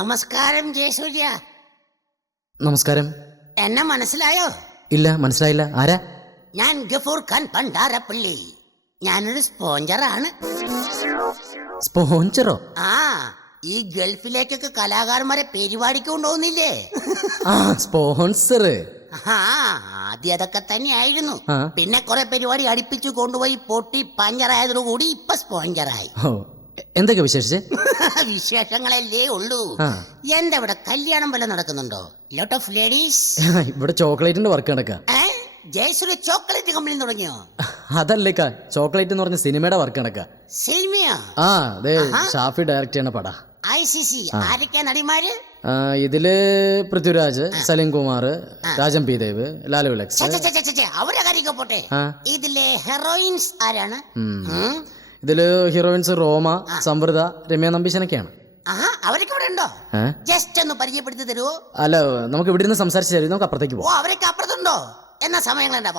നമസ്കാരം ജയസൂര്യ. നമസ്കാരം. എന്നെ മനസ്സിലായോ? ഇല്ല, മനസ്സിലായില്ല. ആരാ? ഞാൻ ഗഫൂർ ഖാൻ പണ്ടാരപ്പള്ളി. ഞാനൊരു സ്പോഞ്ചറാണ്. സ്പോൺസറോ? ആ, ഈ ഗൾഫിലേക്കൊക്കെ കലാകാരന്മാരെ പരിപാടിക്ക് കൊണ്ടുപോകുന്നില്ലേ? ആ, സ്പോൺസർ. ആ, ആദ്യം അതൊക്കെ തന്നെയായിരുന്നു. ആ. പിന്നെ കുറെ പരിപാടി അടുപ്പിച്ചു കൊണ്ടുപോയി പൊട്ടി പഞ്ചറായതോടുകൂടി ഇപ്പൊ സ്പോഞ്ചറായി. ഓ, എന്തൊക്കെ വിശേഷിച്ച്? വിശേഷങ്ങളല്ലേ ഉള്ളൂ. ആ. എന്റെ ഇവിടെ കല്യാണം വല്ല നടക്കുന്നുണ്ടോ? Lot of ladies. ഇവിടെ ചോക്ലേറ്റിന്റെ വർക്ക് നടക്ക. ജയസൂര്യ ചോക്ലേറ്റ് കമ്പനി തുടങ്ങിയോ? അതല്ലേക്കാ, ചോക്ലേറ്റ് എന്ന് പറഞ്ഞ സിനിമയുടെ വർക്ക് നടക്ക. സിനിമയോ? ആ, അതെ. ഷാഫി ഡയറക്ട് ചെയ്യണ പടാ. ICC. ആരൊക്കെയാ നടിമാര്? ഇതില് പൃഥ്വിരാജ്, സലീം കുമാർ, രാജൻ പി ദേവ്, ലാലു ലക്സ്. അവരുടെ കാര്യമൊക്കെ പോട്ടെ. ഇതിലെ ഹെറോയിൻസ് ആരാണ്? ഇതില് ഹീറോയിൻസ് റോമ, സമൃദ്ധ, രമ്യ നമ്പീശനൊക്കെയാണ്. അവരൊക്കെ ഇവിടെ ഉണ്ടോ? ജസ്റ്റ് ഒന്ന് പരിചയപ്പെടുത്തി തരുമോ? അല്ല, നമുക്ക് ഇവിടെ നിന്ന് സംസാരിച്ചു തരും. നമുക്ക് അപ്പുറത്തേക്ക് ഓ, പോവാം. അവരൊക്കെ അപ്പുറത്തുണ്ടോ? എന്നാ സമയങ്ങളുണ്ടാ.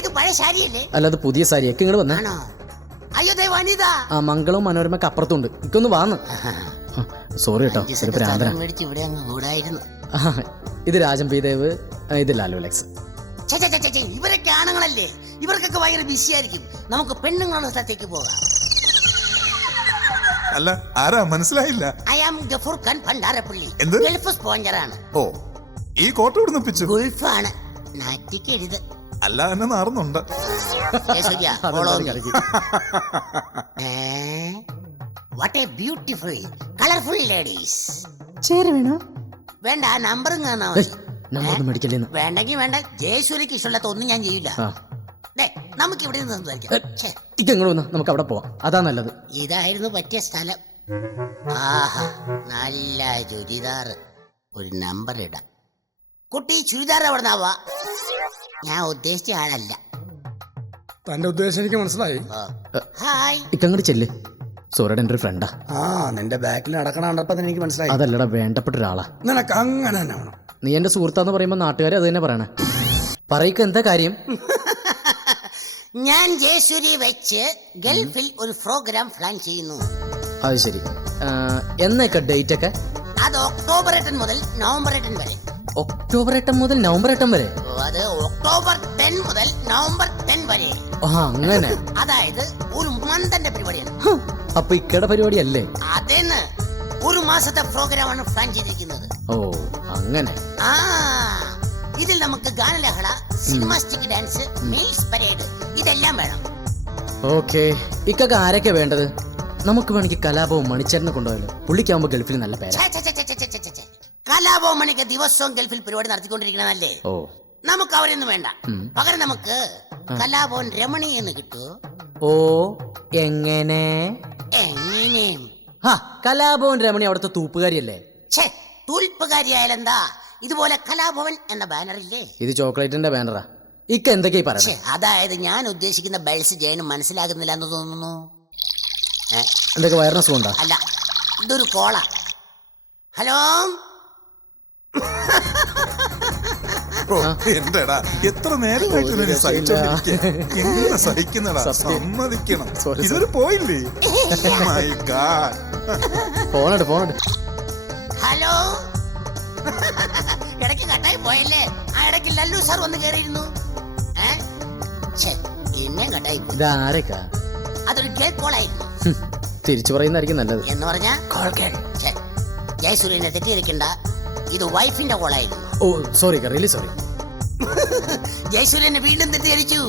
ഇത് പഴയ സാരിയല്ലേ? അല്ല, അത് പുതിയ സാരി. ഒക്കെ ഇങ്ങോട്ട് വന്നേ. ആണോ? അയ്യോ, വനിത. ആ, മംഗളവും മനോരമയ്ക്ക് അപ്പുറത്തുണ്ട്. ഇക്കൊന്ന് വാന്ന്. സോറി കേട്ടോ, ഒരു പ്രാന്തന. ഇവിടെ അങ്ങ് കൂടായിരുന്നു. ഇത് രാജൻ പി ദേവ്, ഇത് ലാലു ലക്സ്. ഇവരൊക്കെ ആണുങ്ങളല്ലേ? ഇവർക്കൊക്കെ ഭയങ്കര ബിസി ആയിരിക്കും. നമുക്ക് പെണ്ണുങ്ങളുടെ സ്ഥലത്തേക്ക് പോകാം. അല്ല, ആരാ? മനസ്സിലായില്ല. I am Gafoor Khan Pandarappally. എന്ത്? ഗൾഫ് സ്പോഞ്ചറാണ്. ഓ, ഈ കോട്ട ഇവിടെ നിപ്പിച്ചു. ഗൾഫാണ്. നാറ്റിക്കെഴുത്. അല്ല, എന്നെ നാറുന്നുണ്ട്. What a beautiful colourful ladies. ചേര് വേണോ? വേണ്ട, നമ്പറും കാണാ. വേണ്ടെങ്കിൽ വേണ്ട. ജയസൂര്യക്ക് ഇഷ്ടമില്ലാത്ത ഒന്നും ഞാൻ ചെയ്യില്ല. നമുക്ക് ഇവിടെ നിന്ന് സംസാരിക്കാം. നമുക്ക് അവിടെ പോവാം, അതാ നല്ലത്. ഇതായിരുന്നു പറ്റിയ സ്ഥലം. ആഹാ, നല്ല ചുരിദാർ. ഒരു നമ്പർ ഇടാം. കുട്ടി, ചുരിദാർ അവിടെ നിന്നാവാ. ഞാൻ ഉദ്ദേശിച്ച ആളല്ല. തന്റെ ഉദ്ദേശം എനിക്ക് മനസ്സിലായി. ഹായ്. ഇക്കങ്ങോട്ട് ചെല്ല്. സോറിയുടെ എൻ്റെ ഒരു ഫ്രണ്ടാ. നിന്റെ ബാക്കിൽ നടക്കണ കണ്ടപ്പോ തന്നെ എനിക്ക് മനസ്സിലായി. അതല്ലടാ, വേണ്ടപ്പെട്ട ഒരാളാ. നിനക്ക് അങ്ങനെ തന്നെ വേണം. നീ എന്റെ സുഹൃത്താന്ന് പറയുമ്പോ നാട്ടുകാരെ അത് തന്നെ പറയണേ. പറയിക്ക, എന്താ കാര്യം? ഞാൻ ജയസൂര്യ വെച്ച് ഗൾഫിൽ ഒരു പ്രോഗ്രാം പ്ലാൻ ചെയ്യുന്നു. അത് ശരി. എന്നൊക്കെ ഡേറ്റ് ഒക്കെ? അത് ഒക്ടോബർ 8 മുതൽ നവംബർ 8 വരെ. ഒക്ടോബർ 8 മുതൽ നവംബർ 8 വരെ? അത് ഒക്ടോബർ 10 മുതൽ നവംബർ 10 വരെ. അങ്ങനെ. അതായത് ഒരു മന്തിന്റെ പരിപാടിയാണ്. അപ്പൊ ഇക്കടെ പരിപാടി അല്ലേ? അതെന്ന് ഒരു മാസത്തെ പ്രോഗ്രാമാണ് പ്ലാൻ ചെയ്തിരിക്കുന്നത്. ഓ, അങ്ങനെ. ഇതിൽ നമുക്ക് ഗാനലഹള, സിനിമാസ്റ്റിക് ഡാൻസ്, മീൽസ് പരേഡ്, ഇതെല്ലാം വേണം. ഓക്കെ. ഇക്കൊക്കെ ആരൊക്കെ വേണ്ടത്? നമുക്ക് വേണമെങ്കിൽ കലാപവും മണിച്ചേരനെ കൊണ്ടുപോയാലോ? പുള്ളിക്കാവുമ്പോ ഗൾഫിൽ നല്ല പേര്. കലാപവും മണിക്ക് ദിവസവും ഗൾഫിൽ പരിപാടി നടത്തിക്കൊണ്ടിരിക്കണല്ലേ. ഓ, നമുക്ക് അവരൊന്നും വേണ്ട. പകരം നമുക്ക് കലാഭവൻ രമണി എന്ന് കിട്ടൂ. ഓ, എങ്ങനെ? എങ്ങനെയും കലാഭവൻ രമണി അവിടുത്തെ തൂപ്പുകാരിയല്ലേ? തൂൽപ്പുകാരിയായാലെന്താ? ഇതുപോലെ കലാഭവൻ എന്ന ബാനറില്ലേ? ഇത് ചോക്ലേറ്റിന്റെ ബാനറാ. ഇക്ക എന്തൊക്കെയാ പറയുന്നത്? അതായത് ഞാൻ ഉദ്ദേശിക്കുന്ന ബെൽസ് ജയനും മനസ്സിലാകുന്നില്ല എന്ന് തോന്നുന്നു. എന്തൊക്കെ വയറിനസ് കൊണ്ടാ? അല്ല, ഇതൊരു കോള. ഹലോ. എന്റെടാ, എത്ര നേരമായിട്ട് സഹിക്കുന്നടാ. സമ്മതിക്കണം, ഇതൊരു പോയില്ലേ? ഫോണെടു. ഹലോ. ഇടയ്ക്ക് കട്ടായി പോയല്ലേ? ആ ഇടയ്ക്ക് ലല്ലു സാർ വന്ന് കയറിയിരുന്നു. എന്നെ കട്ടായി. ഇതാരൊക്കെ? അതൊരു ഗേൾ കോൾ ആയിരുന്നു. തിരിച്ചു പറയുന്നതായിരിക്കും നല്ലത്. എന്ന് പറഞ്ഞാ ജയസൂര്യനെ തെറ്റിയിരിക്കണ്ട. ഇത് വൈഫിന്റെ കോളായിരുന്നു. ഓ, സോറി, റിയലി സോറി. ജയസൂര്യനെ വീണ്ടും തെറ്റിദ്ധരിച്ചു.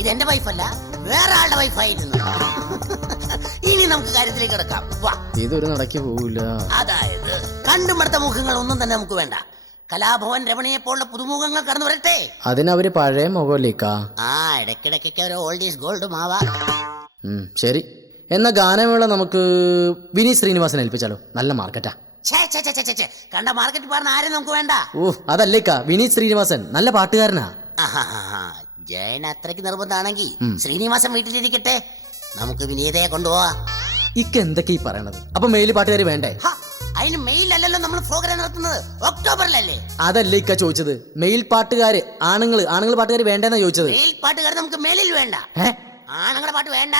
ഇത് എന്റെ വൈഫല്ല, വേറെ ആളുടെ വൈഫായിരുന്നു. ഇനി നമുക്ക് കാര്യത്തിലേക്ക് കിടക്കാം. ഇതൊരു നടക്കി പോവില്ല. അതായത് കണ്ടുമടുത്ത മുഖങ്ങൾ ഒന്നും തന്നെ നമുക്ക് വേണ്ട. കലാഭവൻ രമണിയെ പോലുള്ള പുതുമുഖങ്ങൾ കടന്നു വരട്ടെ. അതിനവര് പഴയ മുഖലേക്കാ. ഇടയ്ക്കിടയ്ക്കൊക്കെ ഒരു ഓൾഡ് ഈസ് ഗോൾഡ് മാവാ. ശരി, എന്നാ ഗാനമേള നമുക്ക് വിനീത് ശ്രീനിവാസനെ ഏൽപ്പിച്ചാലോ? നല്ല മാർക്കറ്റാ. കണ്ട മാർക്കറ്റ് പറഞ്ഞ ആരും നമുക്ക് വേണ്ട. ഓ, അതല്ലേക്കാ, വിനീത് ശ്രീനിവാസൻ നല്ല പാട്ടുകാരനാ. ജയൻ അത്രയ്ക്ക് നിർബന്ധമാണെങ്കിൽ ശ്രീനിവാസൻ വീട്ടിലിരിക്കട്ടെ. നമുക്ക് വിനീതയെ കൊണ്ടുപോവാ. ഇക്ക എന്തൊക്കെയാ പറയണത്? അപ്പൊ മെയില് പാട്ടുകാർ വേണ്ടേ? അതിന് മെയിലല്ലല്ലോ നമ്മൾ പ്രോഗ്രാം നടത്തുന്നത്, ഒക്ടോബറിലല്ലേ? അതല്ലേ ഇക്ക ചോദിച്ചത്. മെയിൽ പാട്ടുകാര്, ആണുങ്ങൾ പാട്ടുകാർ വേണ്ടെന്നാ ചോദിച്ചത്. മെയിൽ പാട്ടുകാർ നമുക്ക് മേലിൽ വേണ്ട. ആണുങ്ങളുടെ പാട്ട് വേണ്ട.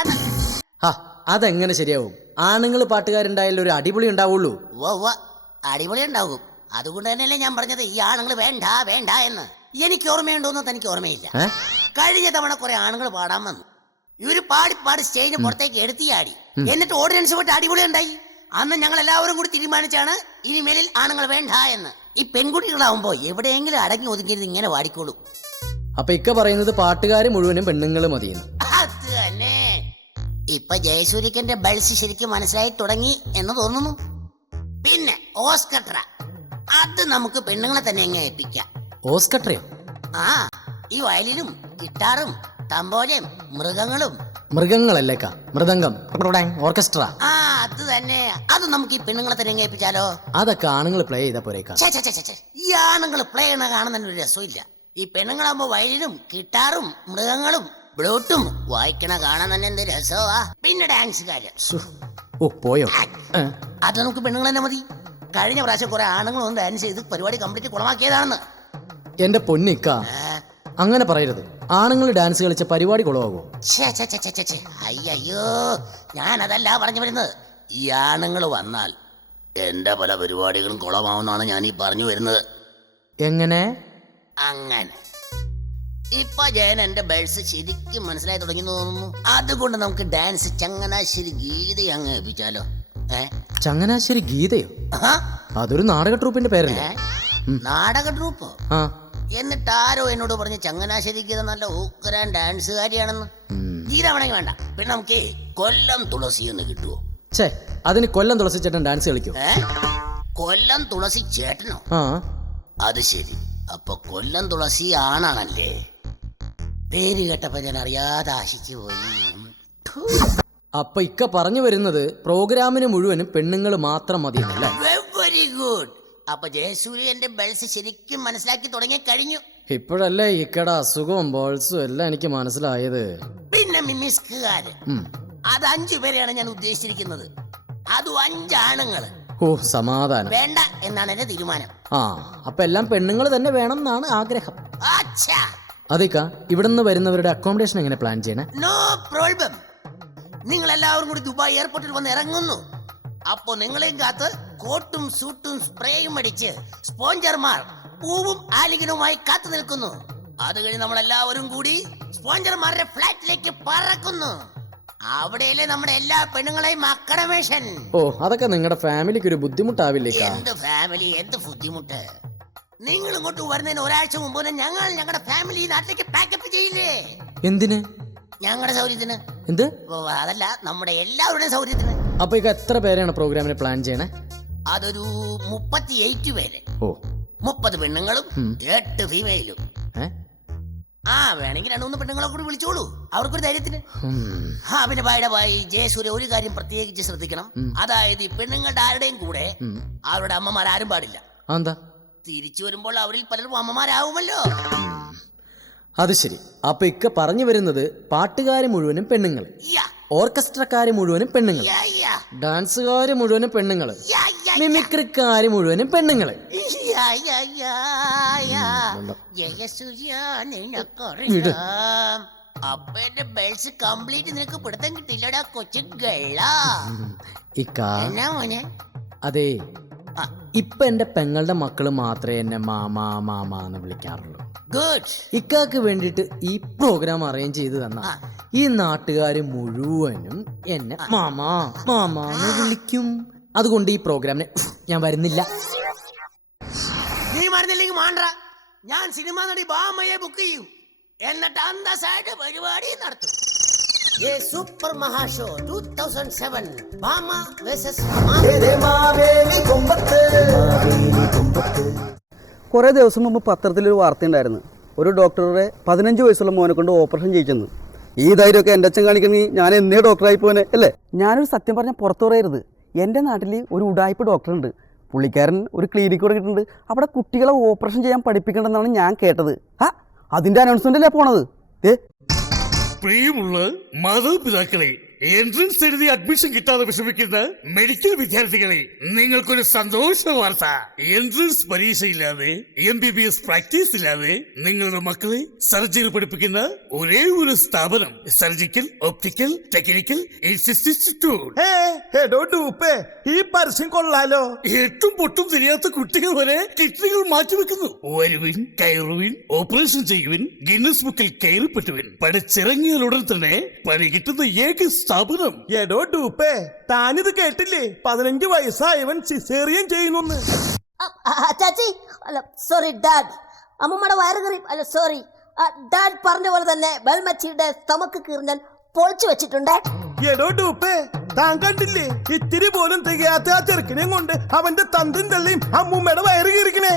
അതെങ്ങനെ ശരിയാവും? ആണുങ്ങൾ പാട്ടുകാരുണ്ടായാലും ഒരു അടിപൊളി ഉണ്ടാവുള്ളൂ. ഉവ്വ അടിപൊളി ഉണ്ടാകും. അതുകൊണ്ട് തന്നെയല്ലേ ഞാൻ പറഞ്ഞത് ഈ ആണുങ്ങൾ വേണ്ട വേണ്ട എന്ന്. എനിക്ക് ഓർമ്മയുണ്ടോന്ന് തനിക്ക് ഓർമ്മയില്ല. കഴിഞ്ഞ തവണ കുറെ ആണുങ്ങൾ പാടാൻ വന്നു. ഇവര് പാടി സ്റ്റേജിന് പുറത്തേക്ക് എടുത്തിയാടി. എന്നിട്ട് ഓഡിയൻസ് പോയിട്ട് അടിപൊളി ഉണ്ടായി. അന്ന് ഞങ്ങൾ എല്ലാവരും കൂടി തീരുമാനിച്ചാണ് ഇനിമേലിൽ ആണുങ്ങൾ വേണ്ട എന്ന്. ഈ പെൺകുട്ടികളാവുമ്പോ എവിടെയെങ്കിലും അടങ്ങി ഒതുങ്ങിയിരുന്ന് ഇങ്ങനെ പാടിക്കോളൂ. അപ്പൊ ഇക്ക പറയുന്നത് പാട്ടുകാര് മുഴുവനും പെണ്ണുങ്ങൾ മതിയെന്ന്. അത് തന്നെ. ഇപ്പൊ ജയസൂര്യക്കന്റെ ബൾസ് ശരിക്കും മനസ്സിലായി തുടങ്ങി എന്ന് തോന്നുന്നു. പിന്നെ ഓസ്കട്ര, അത് നമുക്ക് പെണ്ണുങ്ങളെ തന്നെ എങ്ങനെ ഏൽപ്പിക്കാം. ഓസ്കട്രയോ? ആ, ഈ വയലിലും ഗിറ്റാറും തമ്പോലയും മൃഗങ്ങളല്ലേക്കാ, മൃദംഗം, ഓർക്കസ്ട്ര. ആ അത് തന്നെ. അത് നമുക്ക് ഈ പെണ്ണുങ്ങളെ തന്നെ എങ്ങനെ ഏൽപ്പിച്ചാലോ? അതൊക്കെ ആണുങ്ങൾ പ്ലേ ചെയ്താ പോരേക്കാ. ഈ ആണുങ്ങൾ പ്ലേ ചെയ്യണ കാണുന്ന ഒരു രസമില്ല. ഈ പെണ്ണുങ്ങളാകുമ്പോ വയലിനും ഗിറ്റാറും മൃഗങ്ങളും ബ്ലൂട്ടും വായിക്കണ കാണാൻ തന്നെ എന്ത് രസമാ. പിന്നെ ഡാൻസുകാര്. ഓ പോയോ? അത് നമുക്ക് പെണ്ണുങ്ങൾ തന്നെ മതി. കഴിഞ്ഞ പ്രാവശ്യം കുറെ ആണുങ്ങൾ ഒന്ന് ഡാൻസ് ചെയ്ത് പരിപാടി കംപ്ലീറ്റ് കുളമാക്കിയതാണെന്ന്. എന്റെ പൊന്നിക്ക, അങ്ങനെ പറയരുത്. ആണുങ്ങൾ ഡാൻസ് കളിച്ച പരിപാടി കുളമാകുമോ? അയ്യോ, ഞാൻ അതല്ല പറഞ്ഞു വരുന്നത്. ഈ ആണുങ്ങൾ വന്നാൽ എന്റെ പല പരിപാടികളും കുളമാവുന്നാണ് ഞാൻ ഈ പറഞ്ഞു വരുന്നത്. എങ്ങനെ? അങ്ങനെ ഇപ്പൊ ജയൻ എന്റെ ബേഴ്സ് ശരിക്കും മനസ്സിലായി തുടങ്ങി തോന്നുന്നു. അതുകൊണ്ട് നമുക്ക് ഡാൻസ് ചങ്ങനാശ്ശേരി ഗീത അങ്ങ് ഏൽപ്പിച്ചാലോ? ചങ്ങനാശ്ശേരി ഗീതയോ? അതൊരു നാടക ട്രൂപ്പിന്റെ പേരല്ലേ? നാടക ട്രൂപ്പോ? എന്നിട്ട് ആരോ എന്നോട് പറഞ്ഞ് ചങ്ങനാശ്ശേരി ഗീത നല്ല ഊക്കരാൻ ഡാൻസുകാരിയാണെന്ന്. ഗീത വേണമെങ്കിൽ വേണ്ട. പിന്നെ നമുക്ക് കൊല്ലം തുളസി എന്ന് കിട്ടുവോ? ഛേ, അതിന് കൊല്ലം തുളസി ചേട്ടൻ ഡാൻസ് കളിക്കോ? കൊല്ലം തുളസി ചേട്ടനോ? അത് ശരി. അപ്പൊ കൊല്ലം തുളസി ആണാണല്ലേ? പേര് കേട്ടപ്പോ ഞാൻ അറിയാതെ ആശിച്ചു പോയി. അപ്പൊ ഇക്ക പറഞ്ഞു വരുന്നത് പ്രോഗ്രാമിന് മുഴുവനും പെണ്ണുങ്ങൾ മാത്രം മതിയെന്നല്ലേ? Very good. അപ്പൊ ജയസൂര്യന്റെ ബൾസ് ശരിക്കും മനസ്സിലാക്കി തുടങ്ങി കഴിഞ്ഞു. ഇപ്പോഴല്ലേ ഇക്കട അസുഖവും ബോൾസും എല്ലാം എനിക്ക് മനസ്സിലായത്. പിന്നെ മിമിസ്കുകാര്, അത് 5 പേരെയാണ് ഞാൻ ഉദ്ദേശിച്ചിരിക്കുന്നത്. അതും 5 ആണുങ്ങള്. ഓ സമാധാനം. വേണ്ട എന്നാണ് എന്റെ തീരുമാനം. അപ്പൊ എല്ലാം പെണ്ണുങ്ങൾ തന്നെ വേണം എന്നാണ് ആഗ്രഹം. അച്ഛാ, അതേക്കാ, ഇവിടുന്ന് വരുന്നവരുടെ അക്കോമഡേഷൻ എങ്ങനെ പ്ലാൻ ചെയ്യണേ? No problem. നിങ്ങൾ എല്ലാവരും കൂടി ദുബായ് എയർപോർട്ടിൽ വന്ന് ഇറങ്ങുന്നു. അപ്പോ നിങ്ങളെയും കാത്ത് കോട്ടും സൂട്ടും സ്പ്രേയും അടിച്ച് സ്പോഞ്ചർമാർ പൂവും ആലിംഗനവുമായി കാത്തു നിൽക്കുന്നു. അത് കഴിഞ്ഞ് നമ്മളെല്ലാവരും കൂടി സ്പോഞ്ചർമാരുടെ ഫ്ലാറ്റിലേക്ക് പറക്കുന്നു. അവിടെയല്ലേ നമ്മുടെ എല്ലാ പെണ്ണുങ്ങളെയും അക്കഡമേഷൻ. ഓ, അതൊക്കെ നിങ്ങളുടെ ഫാമിലിക്ക് ഒരു ബുദ്ധിമുട്ടാവില്ലേ? എന്ത് ഫാമിലി, എന്ത് ബുദ്ധിമുട്ട്? നിങ്ങൾ ഇങ്ങോട്ട് വരുന്നതിന് ഒരാഴ്ച മുമ്പ് ഞങ്ങൾ ഞങ്ങളുടെ ഫാമിലി നാട്ടിലേക്ക് പാക്കപ്പ് ചെയ്യില്ലേ? എന്തിന്? ഞങ്ങളുടെ സൗകര്യത്തിന്. എന്ത്? അതല്ല, നമ്മുടെ എല്ലാവരുടെയും സൗകര്യത്തിന്. അപ്പൊ ഇക്ക എത്ര പേരെയാണ് പ്രോഗ്രാമിന് പ്ലാൻ ചെയ്യണേ? അതൊരു 38 പേര്. ഓ, 30 പെണ്ണുങ്ങളും 8 ഫീമെയിലും. വേണമെങ്കിൽ 2-3 പെണ്ണുങ്ങളെ കൂടി വിളിച്ചോളൂ, അവർക്കൊരു ധൈര്യത്തിന്. പിന്നെ ബൈ ജയസൂര്യ ഒരു കാര്യം പ്രത്യേകിച്ച് ശ്രദ്ധിക്കണം. അതായത് ഈ പെണ്ണുങ്ങളുടെ ആരുടെയും കൂടെ അവരുടെ അമ്മമാരും പാടില്ല. എന്താ? തിരിച്ചു വരുമ്പോൾ അവരിൽ പലരും അമ്മമാരാവുമല്ലോ. അത് ശരി. അപ്പൊ ഇക്ക പറഞ്ഞു വരുന്നത് പാട്ടുകാര് മുഴുവനും പെണ്ണുങ്ങൾ, ഓർക്കസ്ട്രക്കാര് മുഴുവനും പെണ്ണുങ്ങൾ, ഡാൻസുകാര് മുഴുവനും പെണ്ണുങ്ങൾ, മിമിക്രിക്കാര് മുഴുവനും പെണ്ണുങ്ങൾ. അപ്പൊ എന്റെ ബേഴ്സ് കംപ്ലീറ്റ് നിനക്ക് പിടുത്തം കിട്ടില്ലടാ കൊച്ചു ഗള്ള. അതെ, ഇപ്പൊ എന്റെ പെങ്ങളുടെ മക്കള് മാത്രമേ എന്നെ മാമാ മാമാ എന്ന് വിളിക്കാറുള്ളൂ. ഗുഡ്. ഇക്കാക്ക് വേണ്ടിട്ട് ഈ പ്രോഗ്രാം അറേഞ്ച് ചെയ്ത് തന്ന ഈ നാട്ടുകാര് മുഴുവനും എന്നെ മാമാ മാമാ എന്ന് വിളിക്കും. അതുകൊണ്ട് ഈ പ്രോഗ്രാമിന് ഞാൻ വരുന്നില്ല. നീ വരുന്നില്ലെങ്കിൽ മാണ്ട, ഞാൻ സിനിമ നടി ബാമയെ ബുക്ക് ചെയ്യും. എന്നിട്ട് അന്തസ്സായിട്ട് പരിപാടി നടത്തും. സൂപ്പർ മഹാഷോ 2007 ബാമ വേഴ്സസ് കുറേ ദിവസം മുമ്പ് പത്രത്തിലൊരു വാർത്തയുണ്ടായിരുന്നു. ഒരു ഡോക്ടറുടെ 15 വയസ്സുള്ള മോനെ കൊണ്ട് ഓപ്പറേഷൻ ചെയ്യിച്ചെന്ന്. ഈ ധൈര്യമൊക്കെ എൻ്റെ അച്ഛൻ കാണിക്കണമെങ്കിൽ ഞാൻ എന്നേ ഡോക്ടറായി പോനെ അല്ലേ? ഞാനൊരു സത്യം പറഞ്ഞാൽ പുറത്തു പറയരുത്. എൻ്റെ നാട്ടിൽ ഒരു ഉഡായിപ്പ് ഡോക്ടറുണ്ട്. പുള്ളിക്കാരൻ ഒരു ക്ലിനിക്ക് തുടങ്ങിയിട്ടുണ്ട്. അവിടെ കുട്ടികളെ ഓപ്പറേഷൻ ചെയ്യാൻ പഠിപ്പിക്കണമെന്നാണ് ഞാൻ കേട്ടത്. അതിൻ്റെ അനൗൺസ്മെൻ്റ് അല്ലേ പോണത്? പ്രിയമുള്ള മാതാപിതാക്കളെ, എൻട്രൻസ് എഴുതി അഡ്മിഷൻ കിട്ടാതെ വിഷമിക്കുന്ന മെഡിക്കൽ വിദ്യാർത്ഥികളെ, നിങ്ങൾക്കൊരു സന്തോഷ വാർത്ത. എൻട്രൻസ് പരീക്ഷയില്ലാതെ MBBS പ്രാക്ടീസ് ഇല്ലാതെ നിങ്ങളുടെ മക്കളെ സർജറി പഠിപ്പിക്കുന്ന ഒരേ ഒരു സ്ഥാപനം സർജിക്കൽ ഒപ്റ്റിക്കൽ ടെക്നിക്കൽ ഇൻസ്റ്റിറ്റ്യൂട്ട്. ഈ പരസ്യം കൊള്ളാലോ. എട്ടും പൊട്ടും തിരിയാത്ത കുട്ടികൾ വരെ കിഡ്നികൾ മാറ്റിവെക്കുന്നു. വരുവിൻ, കയറുവിൻ, ഓപ്പറേഷൻ ചെയ്യുവിൻ, ഗിന്നസ് ബുക്കിൽ കയറിപ്പറ്റുവിൻ. പഠിച്ചിറങ്ങിയാൽ ഉടൻ തന്നെ പണി കിട്ടുന്ന ഏക സ്ഥാപനം. എടോ ഡൂപ്പേ, താനിത് കേട്ടില്ലേ? 15 വയസ്സായവൻ സിസേറിയൻ ചെയ്യുന്നു. ചാച്ചി അല്ല സോറി ഡാഡ്, അമ്മമ്മയുടെ വയറ് കയറി അല്ല സോറി ഡാഡ് പറഞ്ഞ പോലെ തന്നെ ബൽമച്ചിയുടെ സ്റ്റമക്ക് കീറി ഞാൻ പൊളിച്ചു വെച്ചിട്ടുണ്ട്. എടോ ഡൂപ്പേ, താൻ കണ്ടില്ലേ? ഇത്തിരി പോലും തികയാത്ത ആ ചെറുക്കനെയും കൊണ്ട് അവന്റെ തന്തും തള്ളിയും അമ്മൂമ്മയുടെ വയറ് കീറിക്കണേ.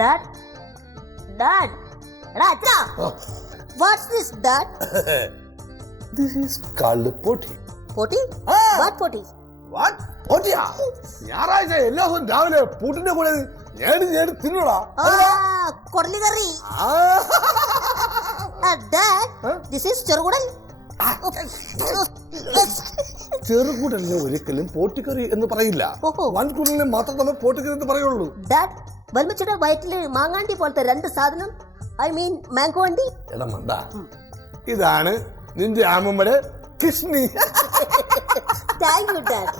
ഡാഡ് ഡാഡ് എടാ അച്ഛാ, what's this dad? This is called potty. പൊട്ടി? വാട്ട് പൊട്ടി? What? പൊട്ടിയാ? ഞായറാഴ്ച എല്ലാ ദിവസവും രാവിലെ പൂട്ടിന്റെ കൂടെ നേടി തിന്നൂടാ. കൊടലി കറി. ഡാഡ് ദിസ് ഈസ് ചെറുകുടൽ. ചെറുകൂടലിനെ ഒരിക്കലും പോട്ടിക്കറി എന്ന് പറയില്ല. വൻകുടലിനെ മാത്രം നമ്മൾ പോട്ടിക്കറി എന്ന് പറയുള്ളൂ. ഡാഡ് ബൽമച്ചിയുടെ വയറ്റില് മാങ്ങാണ്ടി പോലത്തെ 2 സാധനം, ഐ മീൻ മാംഗോ വണ്ടി. എടാ മണ്ട, ഇതാണ് നിന്റെ ആമ്മയുടെ kidney. Thank you dad.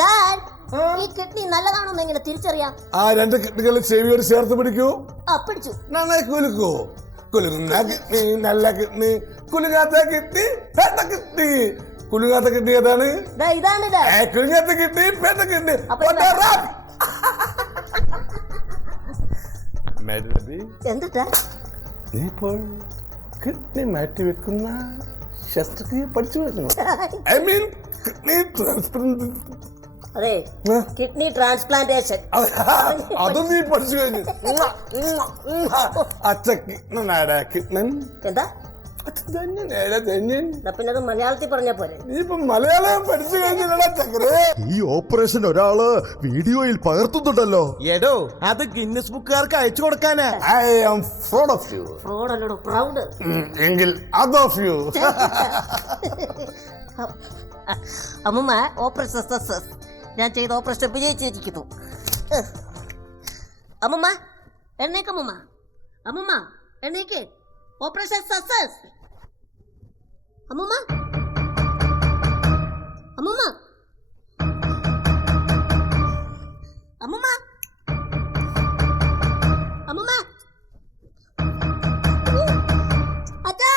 Dad ഈ കിഡ്നി നല്ലതാണോന്ന് എങ്ങനെ തിരിച്ചറിയാം? ആ 2 കിഡ്നികളും ചെവിയോട് ചേർത്ത് പിടിക്കൂ. പിടിച്ചു. നന്നായി കുലുക്കൂ. കുലുങ്ങുന്ന കിഡ്നി നല്ല കിഡ്നി, കുലുങ്ങാത്ത കിഡ്നി പേട്ട കിഡ്നി. കുലുങ്ങാത്ത കിഡ്നി ഏതാണ്? ഇതാണ് കുലുങ്ങാത്ത കിഡ്നി പേട്ട കിഡ്നി. എന്താ നീ ഇപ്പോൾ കിഡ്നി മാറ്റിവെക്കുന്ന ശസ്ത്രക്രിയ പഠിച്ചു വരുന്നു. I mean kidney transplant. അതെ, കിഡ്നി ട്രാൻസ്പ്ലാന്റേഷൻ. അതും നീ പഠിച്ചു കഴിഞ്ഞു. അച്ഛ കിഡ്നനാടാ കിഡ്നൻ. എന്താ പിന്നെ അത് മലയാളത്തിൽ പറഞ്ഞ പോലെ? നീ ഇപ്പൊ മലയാളം പഠിച്ചു കഴിഞ്ഞാ ചക്കരേ. ഈ ഓപ്പറേഷൻ ഒരാള് വീഡിയോയിൽ പകർത്തുന്നുണ്ടല്ലോ. എടോ, അത് ഗിന്നസ് ബുക്കുകാർക്ക് അയച്ചു കൊടുക്കാനാ. I am proud of you. Fraud അല്ലടോ, പ്രൗഡ്. എങ്കിൽ അത് ഓഫ് യു. അമ്മമ്മ ഓപ്പറേഷൻ സക്സസ്. ഞാൻ ചെയ്ത ഓപ്പറേഷൻ വിജയിച്ചിരിക്കുന്നു. അമ്മമ്മ എണ്ണേക്ക്, അമ്മമ്മ അമ്മമ്മ എണ്ണേക്ക്. Operation success. അമ്മമ്മ അമ്മമ്മ അമ്മമ്മ അമ്മമ്മ അച്ഛാ.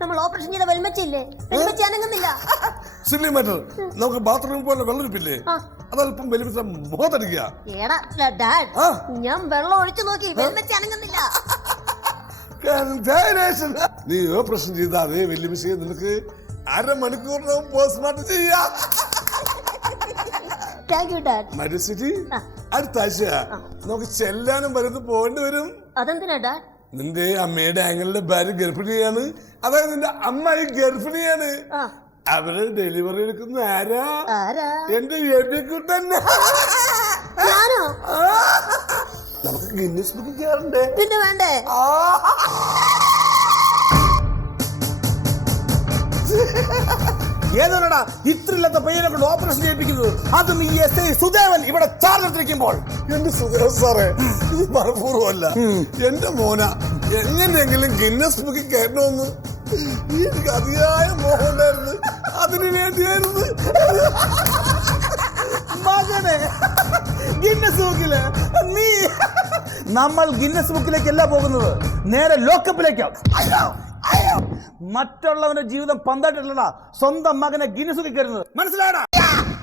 നമ്മൾ ഓപ്പറേഷൻ ചെയ്ത വെൽമച്ചില്ലേ? വെൽമച്ചി അനങ്ങുന്നില്ല. സില്ലി മാറ്റർ, നമുക്ക് ബാത്റൂമിൽ പോലെ വെള്ളരിപ്പില്ലേ? അതല്പം വെല്ലുവിളിച്ച മുഖത്തടിക്കുക. ഞാൻ വെള്ളം ഒഴിച്ചു നോക്കി, വെൽമച്ചി അനങ്ങുന്നില്ല. നീ ഓപ്പറേഷൻ ചെയ്ത അതേ വെല്ലുവിളിയെ നിനക്ക് 1/2 മണിക്കൂറിനകം പോസ്റ്റ്മോർട്ടം ചെയ്യാം. മരിസിറ്റി അടുത്ത ആഴ്ച നമുക്ക് ചെല്ലാനും വരുന്നു പോകേണ്ടി വരും. അതെന്തിനാ ഡാഡ്? നിന്റെ അമ്മയുടെ ആങ്ങളുടെ ഭാര്യ ഗർഭിണിയാണ്. അതായത് നിന്റെ അമ്മായി ഗർഭിണിയാണ്. അവര് ഡെലിവറി എടുക്കുന്ന ആരാ? എന്റെ എബിക്കുട്ടൻ. നമുക്ക് ഗിന്നസ് ബുക്ക് കയറണ്ടേ? പിന്നെ വേണ്ടേ? ഏതാണടാ ഇത്രയില്ലാത്ത പയ്യനെ കൊണ്ട് ഓപ്പറേഷൻ ചെയ്യിപ്പിക്കുന്നത്? അതും ഈ SI സുദേവൻ ഇവിടെ ചാർജെടുത്തിരിക്കുമ്പോൾ. എന്റെ സുദേവൻ സാറേ, ഇത് മനഃപൂർവ്വമല്ല. എന്റെ മോന എങ്ങനെയെങ്കിലും ഗിന്നസ് ബുക്കിൽ കയറണമെന്ന് എനിക്ക് അതിയായ മോഹമുണ്ടായിരുന്നു. അതിനു വേണ്ടിയായിരുന്നു. മകനെ, ഗിന്നസ് ബുക്കില് നീ നമ്മൾ ഗിന്നസ് ബുക്കിലേക്കല്ല പോകുന്നത്, നേരെ ലോക്കപ്പിലേക്കാ. മറ്റുള്ളവന്റെ ജീവിതം പന്തായിട്ടല്ലടാ സ്വന്തം മകനെ ഗിന്നസ് ബുക്കിൽ കയറുന്നത്. മനസ്സിലായടാ?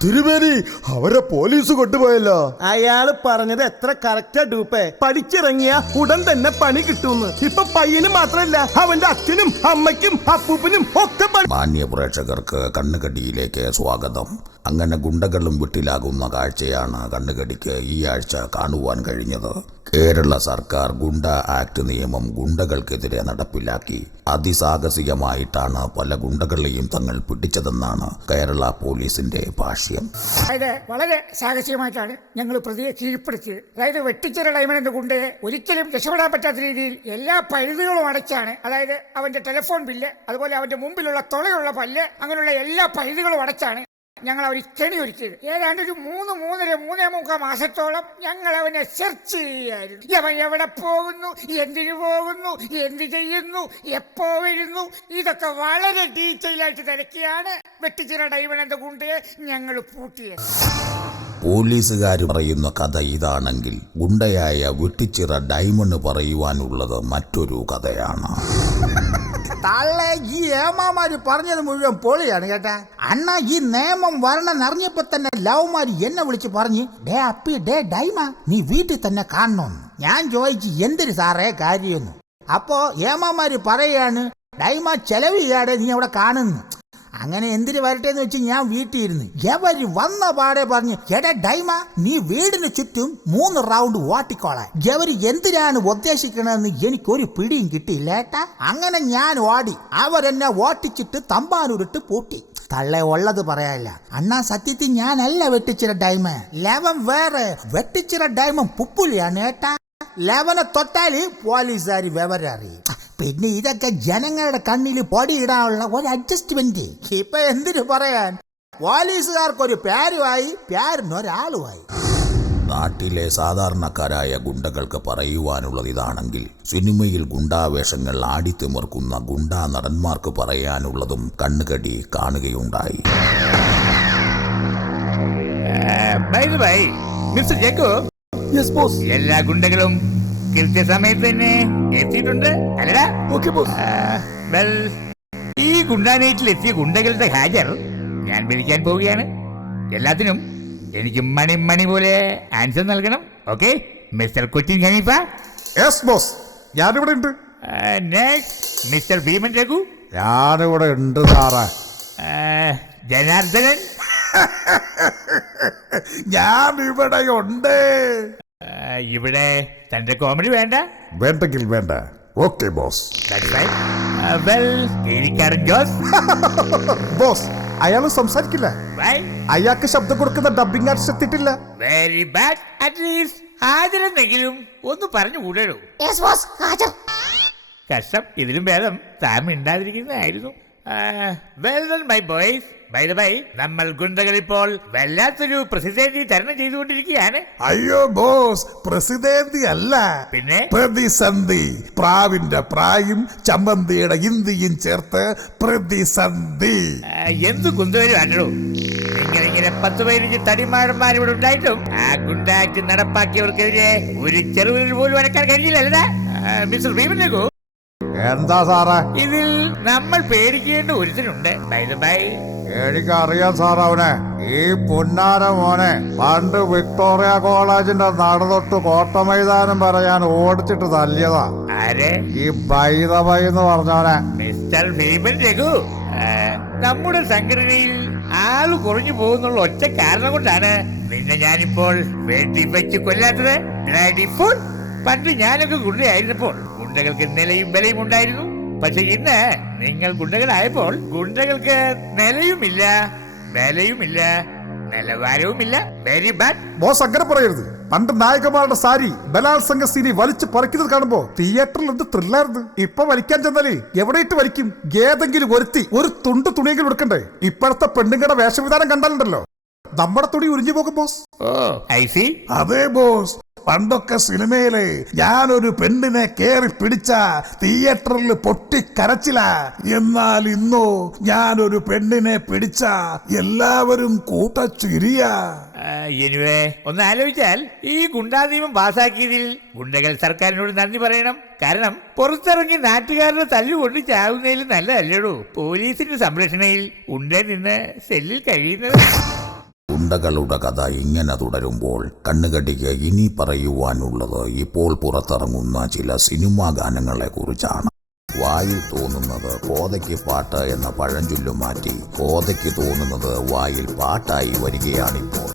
തിരുമേനി, അവരെ പോലീസ് കൊണ്ടുപോയല്ലോ. അയാള് പറഞ്ഞത് എത്ര കറക്റ്റാ ഡൂപ്പേ. പഠിച്ചിറങ്ങിയ ഉടൻ തന്നെ പണി കിട്ടുമെന്ന്. ഇപ്പൊ പയ്യന് മാത്രല്ല, അവന്റെ അച്ഛനും അമ്മയ്ക്കും അപ്പൂപ്പനും ഒക്കെ. മാന്യ പ്രേക്ഷകർക്ക് കണ്ണുകടിയിലേക്ക് സ്വാഗതം. അങ്ങനെ ഗുണ്ടകളും വിട്ടിലാകുന്ന കാഴ്ചയാണ് കണ്ണുകടിക്ക് ഈ ആഴ്ച കാണുവാൻ കഴിഞ്ഞത്. കേരള സർക്കാർ ഗുണ്ട ആക്ട് നിയമം ഗുണ്ടകൾക്കെതിരെ നടപ്പിലാക്കി. അതിസാഹസികമായിട്ടാണ് പല ഗുണ്ടകളെയും തങ്ങൾ പിടിച്ചതെന്നാണ് കേരള പോലീസിന്റെ ഭാഷ്യം. അതായത് വളരെ സാഹസികമായിട്ടാണ് ഞങ്ങൾ പ്രതിയെ കീഴ്പ്പെടുത്തിയത്. അതായത് വെട്ടിച്ചിറ ഡൈമണ്ട് എന്ന ഗുണ്ടയെ ഒരിക്കലും രക്ഷപ്പെടാൻ പറ്റാത്ത രീതിയിൽ എല്ലാ പഴുതുകളും അടച്ചാണ്, അതായത് അവന്റെ ടെലിഫോൺ ബില്ല്, അതുപോലെ അവന്റെ മുമ്പിലുള്ള തുളയുള്ള പല്ല്, അങ്ങനെയുള്ള എല്ലാ പഴുതുകളും അടച്ചാണ് ഞങ്ങൾ അവർ കെണി ഒരുക്കിയത്. ഏതാണ്ട് ഒരു 3-3.5 മാസത്തോളം ഞങ്ങൾ അവനെ സെർച്ച് ചെയ്യുകയായിരുന്നു. അവൻ എവിടെ പോകുന്നു, എന്തിനു പോകുന്നു, എന്ത് ചെയ്യുന്നു, എപ്പോ വരുന്നു, ഇതൊക്കെ വളരെ ഡീറ്റെയിൽ ആയിട്ട് തിരക്കിയാണ് വെട്ടിച്ചിറ ഡൈമണ്ട് എന്ന ഗുണ്ടയെ ഞങ്ങൾ പൂട്ടിയത്. പോലീസുകാർ പറയുന്ന കഥ ഇതാണെങ്കിൽ ഗുണ്ടയായ വെട്ടിച്ചിറ ഡൈമണ്ട് പറയുവാനുള്ളത് മറ്റൊരു കഥയാണ്. തള്ളേ, ഈ ഏമാമാര് പറഞ്ഞത് മുഴുവൻ പൊളിയാണ് കേട്ടാ. അണ്ണാ, ഈ നിയമം വരണമെന്നറിഞ്ഞപ്പോ തന്നെ ലവ്മാര് എന്നെ വിളിച്ച് പറഞ്ഞ്, ഡേ അപ്പി, ഡേ ഡൈമ, നീ വീട്ടിൽ തന്നെ കാണണമെന്ന്. ഞാൻ ചോദിച്ചു, എന്തൊരു സാറേ കാര്യമെന്ന്. അപ്പോ ഏമാമാര് പറയാണ്, ഡൈമ ചെലവ് ചെയ്യാതെ നീ അവിടെ കാണുന്നു. അങ്ങനെ എന്തിനു വരട്ടെ എന്ന് വെച്ച് ഞാൻ വീട്ടിൽ ഇരുന്ന് എവര് വന്ന പാടെ പറഞ്ഞ്, എടാ ഡൈമ, നീ വീടിന് ചുറ്റും 3 റൗണ്ട് ഓട്ടിക്കോളാൻ. എവര് എന്തിനാണ് ഉദ്ദേശിക്കണമെന്ന് എനിക്കൊരു പിടിയും കിട്ടിയില്ല ഏട്ടാ. അങ്ങനെ ഞാൻ ഓടി, അവരെന്നെ ഓട്ടിച്ചിട്ട് തമ്പാനൂരിട്ട് പൂട്ടി. തള്ളെ ഉള്ളത് പറയാനില്ല അണ്ണാ, സത്യത്തിൽ ഞാനല്ല വെട്ടിച്ചിറ ഡൈമ. ലെവൻ വേറെ, വെട്ടിച്ചിറ ഡൈമൻ പുപ്പുലിയാണ് ഏട്ടാ. ലെവനെ തൊട്ടാല് പോലീസുകാർ വിവരം അറിയും. പിന്നെ ഇതൊക്കെ ജനങ്ങളുടെ കണ്ണിൽ പൊടിയിടാനുള്ള ഒരു അഡ്ജസ്റ്റ്മെന്റ്. ഇപ്പൊ എന്തിനു പറയാൻ, പോലീസുകാർക്കൊരു പേരുമായി, പേരിനൊരാളുമായി. നാട്ടിലെ സാധാരണക്കാരായ ഗുണ്ടകൾക്ക് പറയുവാനുള്ളത് ഇതാണെങ്കിൽ സിനിമയിൽ ഗുണ്ടാവേഷങ്ങൾ ആടിത്തിമിർക്കുന്ന ഗുണ്ടാ നടന്മാർക്ക് പറയാനുള്ളതും കണ്ണുകടി കാണുകയുണ്ടായി. എല്ലാ ഗുണ്ടകളും കൃത്യസമയത്ത് തന്നെ എത്തിയിട്ടുണ്ട് അല്ലടാ? ഈ ഗുണ്ടാനേറ്റിൽ എത്തിയ ഗുണ്ടകളുടെ ഹാജർ ഞാൻ വിളിക്കാൻ പോവുകയാണ്. എല്ലാത്തിനും എനിക്ക് മണി പോലെ ആൻസർ നൽകണം. Okay mister Cochin Haneefa? Yes boss, ഞാനിവിടെ ഉണ്ട്. Next mister Bheeman Raghu? ഞാനിവിടെ ഉണ്ട് സാറേ. ജനാർദ്ദനൻ? ഞാൻ ഇവിടെ ഉണ്ട്. ഇവിടെ തന്റെ കോമഡി വേണ്ട? വേണ്ടെങ്കിൽ വേണ്ട. Okay boss. ജോസ്? ബോസ്, അയാൾ സംസാരിക്കില്ല. അയാൾക്ക് ശബ്ദം കൊടുക്കുന്ന ഡബിംഗ് ആർട്ടിസ്റ്റ് എത്തിയിട്ടില്ല. Very bad. അറ്റ്ലീസ്റ്റ് ഹാജരെന്നെങ്കിലും ഒന്ന് പറഞ്ഞു കൂടൂ. കഷ്ടം, ഇതിലും ഭേദം താൻ മിണ്ടാതിരിക്കുന്നതായിരുന്നു. Well done my boys. By the by, നമ്മൾ ഗുണ്ടകൾ ഇപ്പോൾ വല്ലാത്തൊരു പ്രസിദ്ധി തരണം ചെയ്തുകൊണ്ടിരിക്കുകയാണ്. അയ്യോ ബോസ്, പ്രസിദ്ധി അല്ല, പിന്നെ പ്രതിസന്ധി. പ്രാവിന്റെ പ്രായും ചമ്മന്തിയുടെ ഇന്തിയും ചേർത്ത് പ്രതിസന്ധി. എന്ത് കുന്തവരും ആണ്ടോ. ഇങ്ങനെ 10-15 തടിമാടന്മാർ ഇവിടെ ഉണ്ടായിട്ടും ആ ഗുണ്ടാക്ട് നടപ്പാക്കിയവർക്കെതിരെ ഒരു ചെറുവിരൽ പോലും അടക്കാൻ കഴിയില്ലല്ലേ മിസ്റ്റർ ഭീമൻ രഘു? എന്താ സാറേ? ഇതിൽ നമ്മൾ പേടിക്കേണ്ട ഒരുത്തനുണ്ട്. ബൈ ദ ബൈ, എനിക്കറിയാം സാർ അവനെ. ഈ പുന്നാര മോനെ പണ്ട് വിക്ടോറിയ കോളേജിന്റെ നടുതൊട്ട് കോട്ട മൈതാനം വരെ ഞാൻ ഓടിച്ചിട്ട് തല്ലിയതാ. ആരെ? ഈ ബൈ എന്ന് പറഞ്ഞവനെ. മിസ്റ്റർ ഭീമൻ രഘു, നമ്മുടെ സംഘടനയിൽ ആള് കുറഞ്ഞു പോകുന്നുള്ള ഒറ്റ കാരണം കൊണ്ടാണ് നിന്നെ ഞാനിപ്പോൾ വെട്ടി വെച്ച് കൊല്ലാത്തത്. പണ്ട് ഞാനൊക്കെ ഗുണ്ടയായിരുന്നപ്പോൾ ഗുണ്ടകൾക്ക് നിലയും വിലയും ഉണ്ടായിരുന്നു. പക്ഷെ ഇന്ന് നിങ്ങൾ ഗുണ്ടകളായപ്പോൾ ഗുണ്ടകൾക്ക് നിലയുമില്ല, വിലയുമില്ല, നിലവാരവുമില്ല. Very bad. ബോസ് അങ്ങനെ പറയരുത്. പണ്ട് നായകന്മാരുടെ സാരി ബലാത്സംഗ സീനി വലിച്ചു പറിക്കുന്നത് കാണുമ്പോ തിയേറ്ററിൽ എന്ത് ത്രില്ലായിരുന്നു. ഇപ്പൊ വലിക്കാൻ ചെന്നാലേ എവിടെ ഇട്ട് വലിക്കും? ഏതെങ്കിലും ഒരുത്തി ഒരു തുണ്ട് തുണിയെങ്കിലും എടുക്കണ്ടേ? ഇപ്പോഴത്തെ പെണ്ണുങ്ങളുടെ വേഷവിധാനം കണ്ടാലുണ്ടല്ലോ നമ്മുടെ തുണി ഉരിഞ്ഞു പോകും ബോസ്. അതെ ബോസ്, പണ്ടൊക്കെ സിനിമയിലെ ഞാനൊരു പെണ്ണിനെ കേറി പിടിച്ച തിയേറ്ററിൽ പൊട്ടിക്കരച്ചില്ല. എന്നാൽ ഇന്നോ ഞാനൊരു പെണ്ണിനെ പിടിച്ച എല്ലാവരും കൂട്ടച്ചിരിയ. ഒന്ന് ആലോചിച്ചാൽ ഈ ഗുണ്ടാ നിയമം പാസാക്കിയതിൽ ഗുണ്ടകൾ സർക്കാരിനോട് നന്ദി പറയണം. കാരണം പുറത്തിറങ്ങി നാട്ടുകാരുടെ തല്ലുകൊണ്ട് ചാവുന്നതിൽ നല്ലതല്ലേടൂ പോലീസിന്റെ സംരക്ഷണയിൽ ഉണ്ടേ നിന്ന് സെല്ലിൽ കഴിയുന്നത്. ഗുണ്ടകളുടെ കഥ ഇങ്ങനെ തുടരുമ്പോൾ കണ്ണുകടിക്ക് ഇനി പറയുവാനുള്ളത് ഇപ്പോൾ പുറത്തിറങ്ങുന്ന ചില സിനിമാ ഗാനങ്ങളെ കുറിച്ചാണ്. വായിൽ തോന്നുന്നത് കോതയ്ക്ക് പാട്ട് എന്ന പഴഞ്ചൊല്ലു മാറ്റി കോതയ്ക്ക് തോന്നുന്നത് വായിൽ പാട്ടായി വരികയാണിപ്പോൾ.